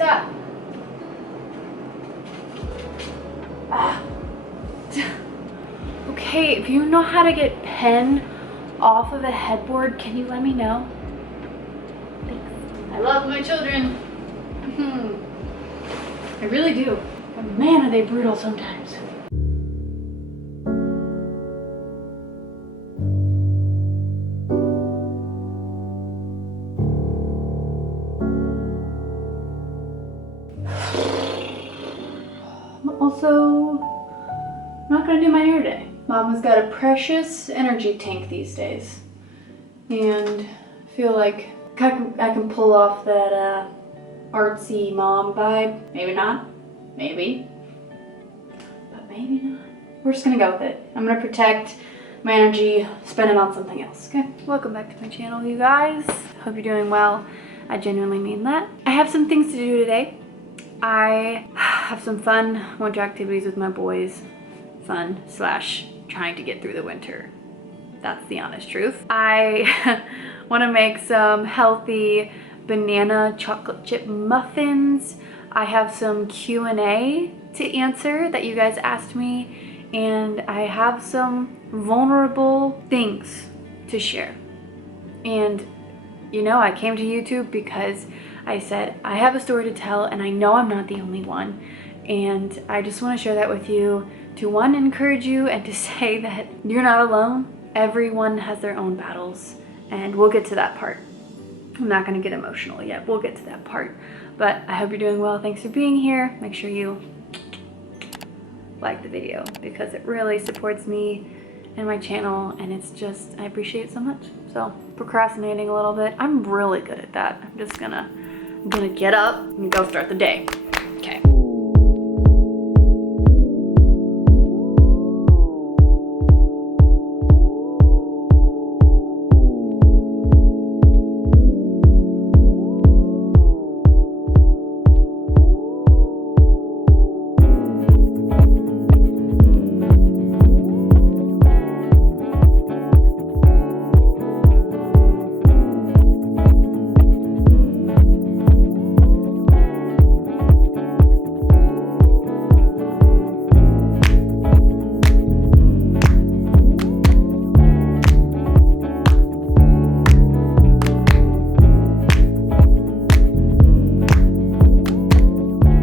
stop. Ah. Okay, if you know how to get pen off of a headboard, can you let me know? Thanks. I love my children. I really do. But man, are they brutal sometimes. I'm also not gonna do my hair today. Mama's got a precious energy tank these days. And I feel like I can pull off that artsy mom vibe. Maybe not, maybe, but maybe not. We're just gonna go with it. I'm gonna protect my energy, spend it on something else, okay? Welcome back to my channel, you guys. Hope you're doing well. I genuinely mean that. I have some things to do today. I have some fun winter activities with my boys. Fun slash trying to get through the winter. That's the honest truth. I want to make some healthy banana chocolate chip muffins. I have some Q&A to answer that you guys asked me, and I have some vulnerable things to share. And you know, I came to YouTube because I said I have a story to tell, and I know I'm not the only one, and I just want to share that with you to, one, encourage you, and to say that you're not alone. Everyone has their own battles, and we'll get to that part. I'm not going to get emotional yet. We'll get to that part. But I hope you're doing well. Thanks for being here. Make sure you like the video because it really supports me and my channel, and it's just, I appreciate it so much. So, procrastinating a little bit. I'm really good at that. I'm gonna get up and go start the day. Okay.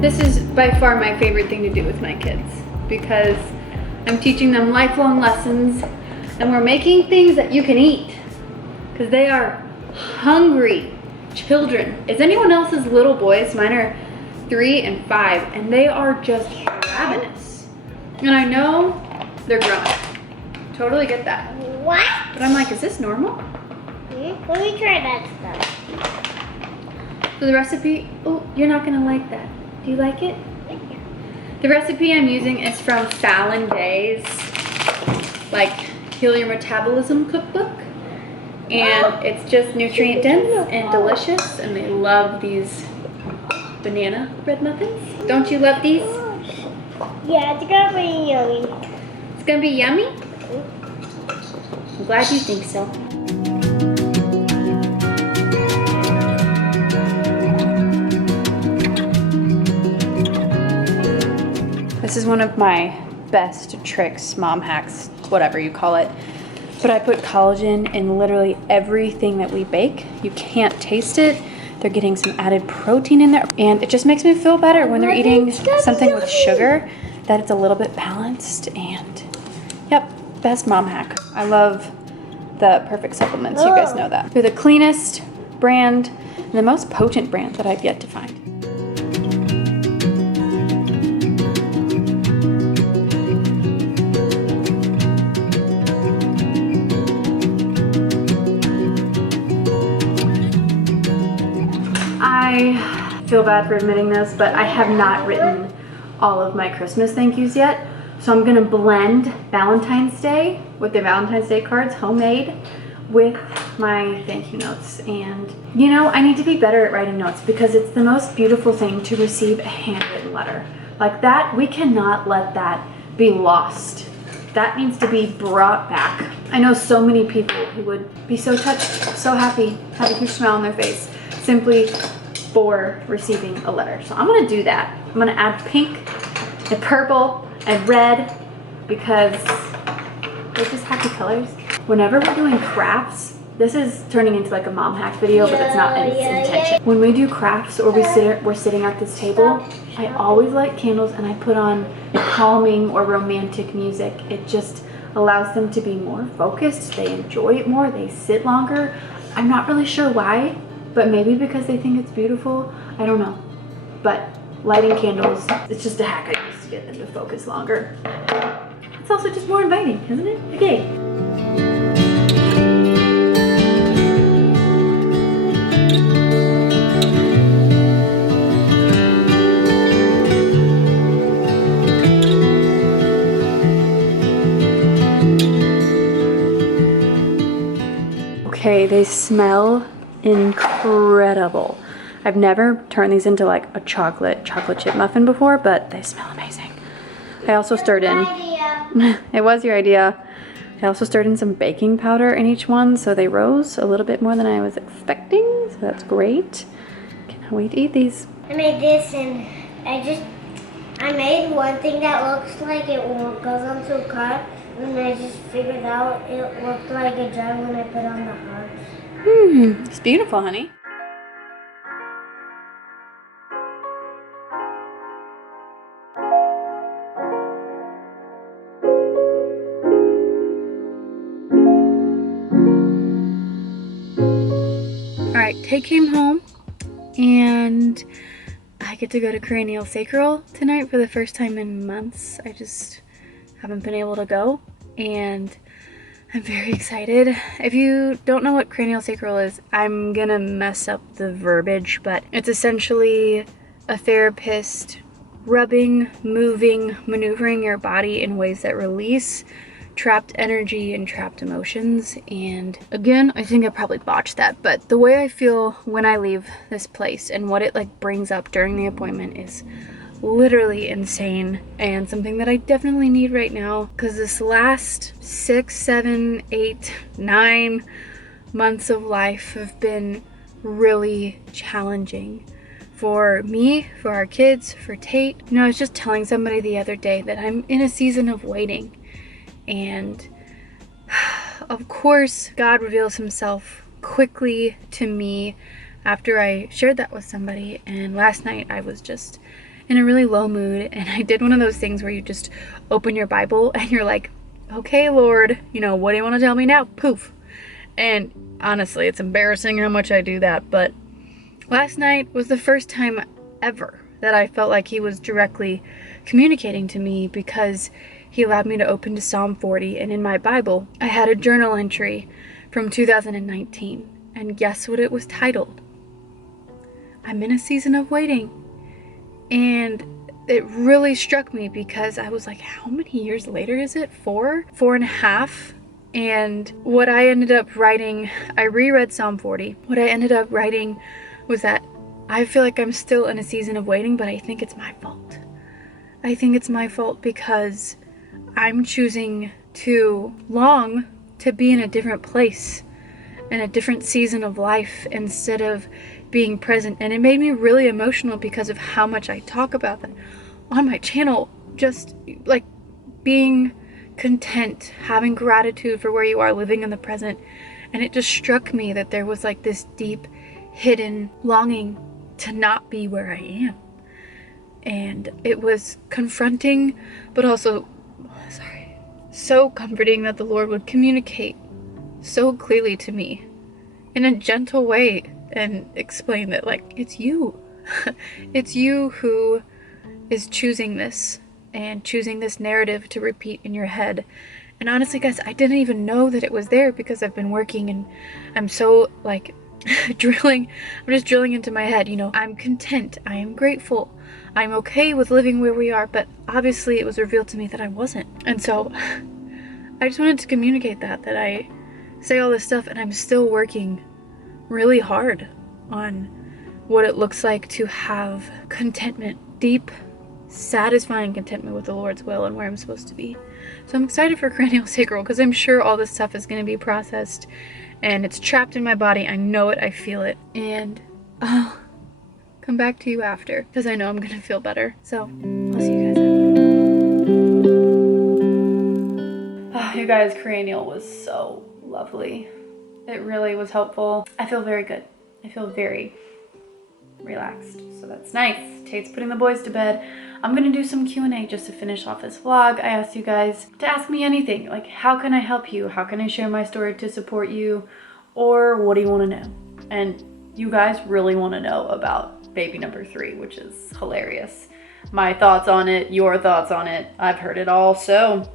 This is by far my favorite thing to do with my kids because I'm teaching them lifelong lessons, and we're making things that you can eat because they are hungry children. Is anyone else's little boys? Mine are 3 and 5, and they are just ravenous. And I know they're growing. Totally get that. What? But I'm like, is this normal? Let me try that stuff. So the recipe, oh, you're not gonna like that. Do you like it? The recipe I'm using is from Fallon Day's, like, Heal Your Metabolism cookbook. And it's just nutrient dense and delicious, and they love these banana bread muffins. Don't you love these? Yeah, it's gonna be yummy. It's gonna be yummy? I'm glad you think so. This is one of my best tricks, mom hacks, whatever you call it. But I put collagen in literally everything that we bake. You can't taste it. They're getting some added protein in there. And it just makes me feel better when they're eating something with sugar, that it's a little bit balanced. And yep, best mom hack. I love the Perfect supplements, you guys know that. They're the cleanest brand and the most potent brand that I've yet to find. I feel bad for admitting this, but I have not written all of my Christmas thank yous yet. So I'm gonna blend Valentine's Day with the Valentine's Day cards, homemade, with my thank you notes. And you know, I need to be better at writing notes because it's the most beautiful thing to receive a handwritten letter. Like that, we cannot let that be lost. That needs to be brought back. I know so many people who would be so touched, so happy, have a huge smile on their face, simply for receiving a letter. So I'm gonna do that. I'm gonna add pink and purple and red because they're just happy colors. Whenever we're doing crafts, this is turning into like a mom hack video, but that's not its intention. When we do crafts or we're sitting at this table, I always light candles and I put on calming or romantic music. It just allows them to be more focused. They enjoy it more. They sit longer. I'm not really sure why, but maybe because they think it's beautiful. I don't know. But lighting candles, it's just a hack I use to get them to focus longer. It's also just more inviting, isn't it? Okay. Okay, they smell incredible. I've never turned these into like a chocolate chip muffin before, but they smell amazing. I also stirred in, it was your idea. I also stirred in some baking powder in each one, so they rose a little bit more than I was expecting, so that's great. Cannot wait to eat these. I made this and I made one thing that looks like it goes onto a card, and I just figured out it looked like a jar when I put on the hearts. It's beautiful, honey. Alright, Tay came home and I get to go to cranial sacral tonight for the first time in months. I just haven't been able to go and I'm very excited. If you don't know what cranial sacral is, I'm gonna mess up the verbiage, but it's essentially a therapist rubbing, moving, maneuvering your body in ways that release trapped energy and trapped emotions. And again, I think I probably botched that, but the way I feel when I leave this place and what it like brings up during the appointment is literally insane and something that I definitely need right now, because this last 6, 7, 8, 9 months of life have been really challenging for me, for our kids, for Tate. You know, I was just telling somebody the other day that I'm in a season of waiting. And of course, God reveals himself quickly to me after I shared that with somebody. And last night I was just in a really low mood, and I did one of those things where you just open your Bible and you're like, okay, Lord, you know, what do you want to tell me now? Poof. And honestly, it's embarrassing how much I do that, but last night was the first time ever that I felt like he was directly communicating to me, because he allowed me to open to Psalm 40, and in my Bible, I had a journal entry from 2019, and guess what it was titled? I'm in a season of waiting. And it really struck me because I was like, how many years later is it? 4? 4.5? And what I ended up writing, I reread Psalm 40. What I ended up writing was that I feel like I'm still in a season of waiting, but I think it's my fault. I think it's my fault because I'm choosing to long to be in a different place, in a different season of life, instead of being present. And it made me really emotional because of how much I talk about that on my channel. Just like being content, having gratitude for where you are, living in the present. And it just struck me that there was like this deep hidden longing to not be where I am. And it was confronting, but also so comforting that the Lord would communicate so clearly to me in a gentle way and explain that, like, it's you. It's you who is choosing this and choosing this narrative to repeat in your head. And honestly, guys, I didn't even know that it was there because I've been working and I'm so like I'm just drilling into my head, you know, I'm content, I am grateful, I'm okay with living where we are, but obviously it was revealed to me that I wasn't. And so I just wanted to communicate that I say all this stuff and I'm still working really hard on what it looks like to have contentment, deep, satisfying contentment with the Lord's will and where I'm supposed to be. So I'm excited for cranial sacral because I'm sure all this stuff is going to be processed and it's trapped in my body. I know it, I feel it, and oh, come back to you after because I know I'm gonna feel better. So I'll see you guys after. You guys, cranial was so lovely. It really was helpful. I feel very good. I feel very relaxed, so that's nice. Tate's putting the boys to bed. I'm gonna do some Q&A just to finish off this vlog. I asked you guys to ask me anything, like how can I help you? How can I share my story to support you? Or what do you wanna know? And you guys really wanna know about baby number 3, which is hilarious. My thoughts on it, your thoughts on it, I've heard it all. So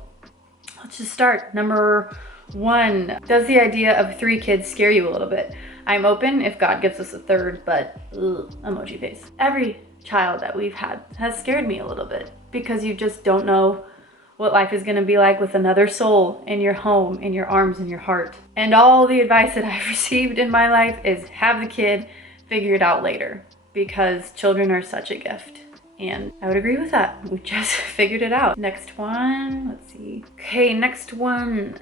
let's just start. Number 1, does the idea of 3 kids scare you a little bit? I'm open if God gives us a 3rd, but emoji face. Every child that we've had has scared me a little bit because you just don't know what life is gonna be like with another soul in your home, in your arms, in your heart. And all the advice that I've received in my life is have the kid, figure it out later, because children are such a gift. And I would agree with that. We just figured it out. Next one, let's see. Okay, next one.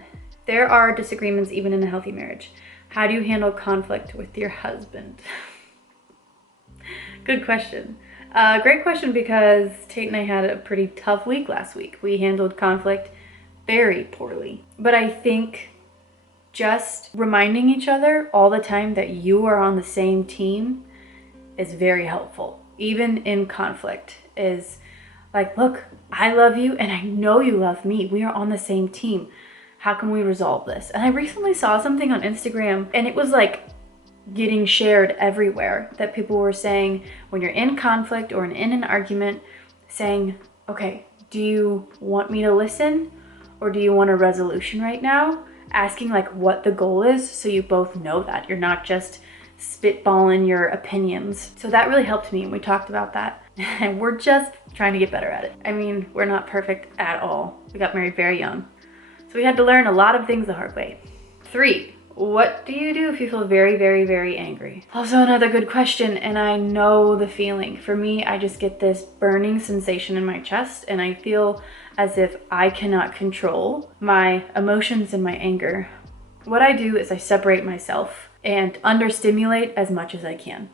There are disagreements even in a healthy marriage. How do you handle conflict with your husband? Good question. Great question, because Tate and I had a pretty tough week last week. We handled conflict very poorly. But I think just reminding each other all the time that you are on the same team is very helpful. Even in conflict is like, look, I love you and I know you love me. We are on the same team. How can we resolve this? And I recently saw something on Instagram and it was like getting shared everywhere that people were saying when you're in conflict or in an argument, saying, okay, do you want me to listen or do you want a resolution right now? Asking like what the goal is so you both know that you're not just spitballing your opinions. So that really helped me, and we talked about that. And we're just trying to get better at it. I mean, we're not perfect at all. We got married very young. So we had to learn a lot of things the hard way. 3, what do you do if you feel very, very, very angry? Also another good question, and I know the feeling. For me, I just get this burning sensation in my chest, and I feel as if I cannot control my emotions and my anger. What I do is I separate myself and understimulate as much as I can.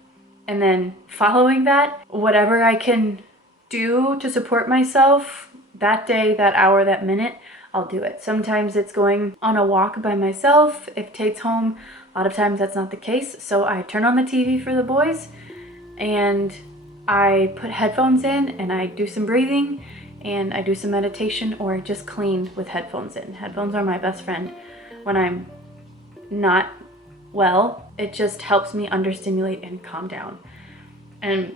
And then following that, whatever I can do to support myself that day, that hour, that minute, I'll do it. Sometimes it's going on a walk by myself. If Tate's home, a lot of times that's not the case. So I turn on the TV for the boys and I put headphones in and I do some breathing and I do some meditation, or I just clean with headphones in. Headphones are my best friend when I'm not well. It just helps me understimulate and calm down. And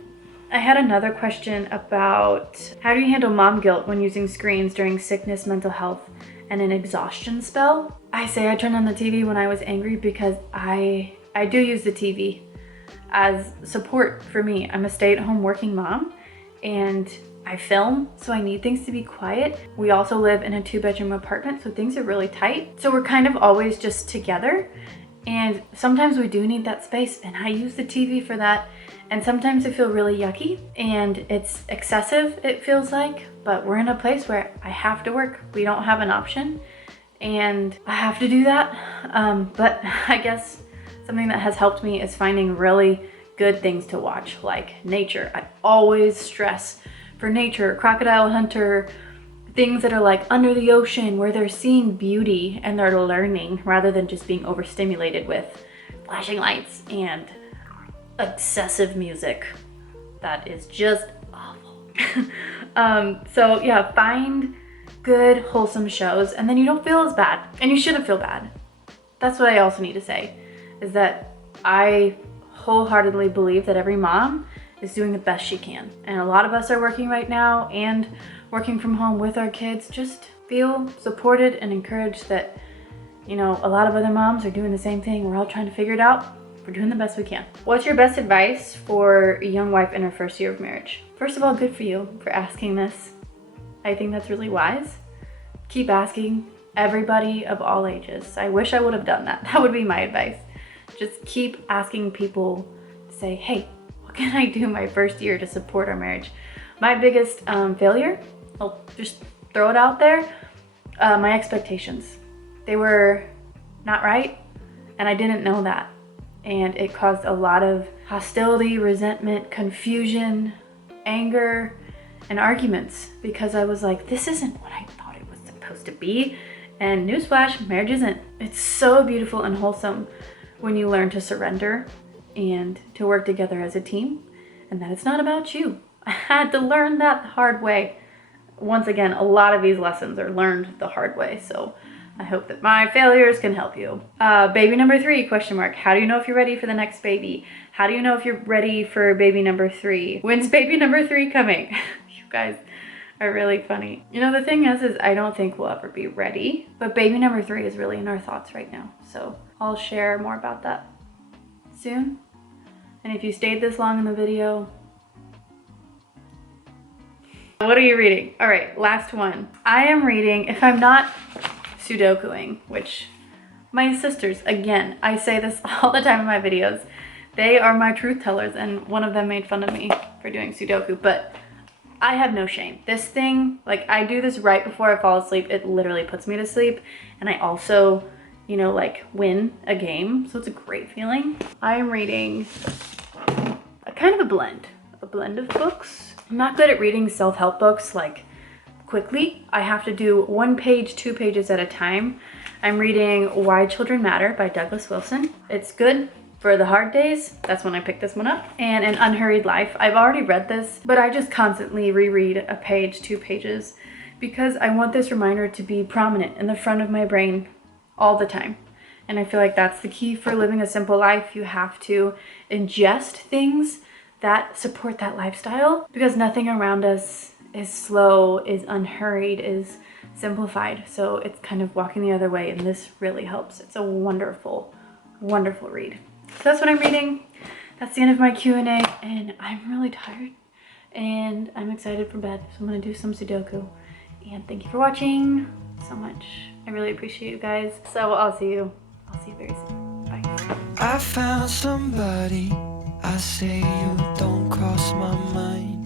I had another question about how do you handle mom guilt when using screens during sickness, mental health, and an exhaustion spell? I say I turn on the TV when I was angry because I do use the TV as support for me. I'm a stay-at-home working mom and I film, so I need things to be quiet. We also live in a 2-bedroom apartment, so things are really tight. So we're kind of always just together. And sometimes we do need that space, and I use the TV for that. And sometimes I feel really yucky and it's excessive, it feels like, but we're in a place where I have to work. We don't have an option and I have to do that. But I guess something that has helped me is finding really good things to watch, like nature. I always stress for nature, Crocodile Hunter, things that are like under the ocean where they're seeing beauty and they're learning rather than just being overstimulated with flashing lights and excessive music that is just awful. So yeah, find good wholesome shows and then you don't feel as bad, and you shouldn't feel bad. That's what I also need to say, is that I wholeheartedly believe that every mom is doing the best she can, and a lot of us are working right now and working from home with our kids. Just feel supported and encouraged that, you know, a lot of other moms are doing the same thing. We're all trying to figure it out. We're doing the best we can. What's your best advice for a young wife in her first year of marriage? First of all, good for you for asking this. I think that's really wise. Keep asking everybody of all ages. I wish I would have done that. That would be my advice. Just keep asking people to say, hey, what can I do my first year to support our marriage? My biggest failure, I'll just throw it out there, my expectations. They were not right, and I didn't know that. And it caused a lot of hostility, resentment, confusion, anger, and arguments, because I was like, this isn't what I thought it was supposed to be. And newsflash, marriage isn't. It's so beautiful and wholesome when you learn to surrender and to work together as a team, and that it's not about you. I had to learn that the hard way. Once again, a lot of these lessons are learned the hard way, so I hope that my failures can help you. Baby number 3, question mark. How do you know if you're ready for the next baby? How do you know if you're ready for baby number 3? When's baby number 3 coming? You guys are really funny. You know, the thing is I don't think we'll ever be ready, but baby number 3 is really in our thoughts right now. So I'll share more about that soon. And if you stayed this long in the video, what are you reading? All right, last one. I am reading, if I'm not Sudokuing, which my sisters, again, I say this all the time in my videos, they are my truth tellers, and one of them made fun of me for doing Sudoku, but I have no shame. This thing, like, I do this right before I fall asleep. It literally puts me to sleep, and I also, you know, like, win a game, so it's a great feeling. I am reading a kind of a blend of books. I'm not good at reading self-help books, like, quickly. I have to do 1 page, 2 pages at a time. I'm reading Why Children Matter by Douglas Wilson. It's good for the hard days. That's when I picked this one up. And An Unhurried Life. I've already read this, but I just constantly reread a page, 2 pages, because I want this reminder to be prominent in the front of my brain all the time. And I feel like that's the key for living a simple life. You have to ingest things that support that lifestyle, because nothing around us is slow, is unhurried, is simplified. So it's kind of walking the other way, and this really helps. It's a wonderful, wonderful read. So that's what I'm reading. That's the end of my Q&A, and I'm really tired, and I'm excited for bed. So I'm gonna do some Sudoku, and thank you for watching so much. I really appreciate you guys. So I'll see you very soon. Bye. I found somebody, I say you don't cross my mind.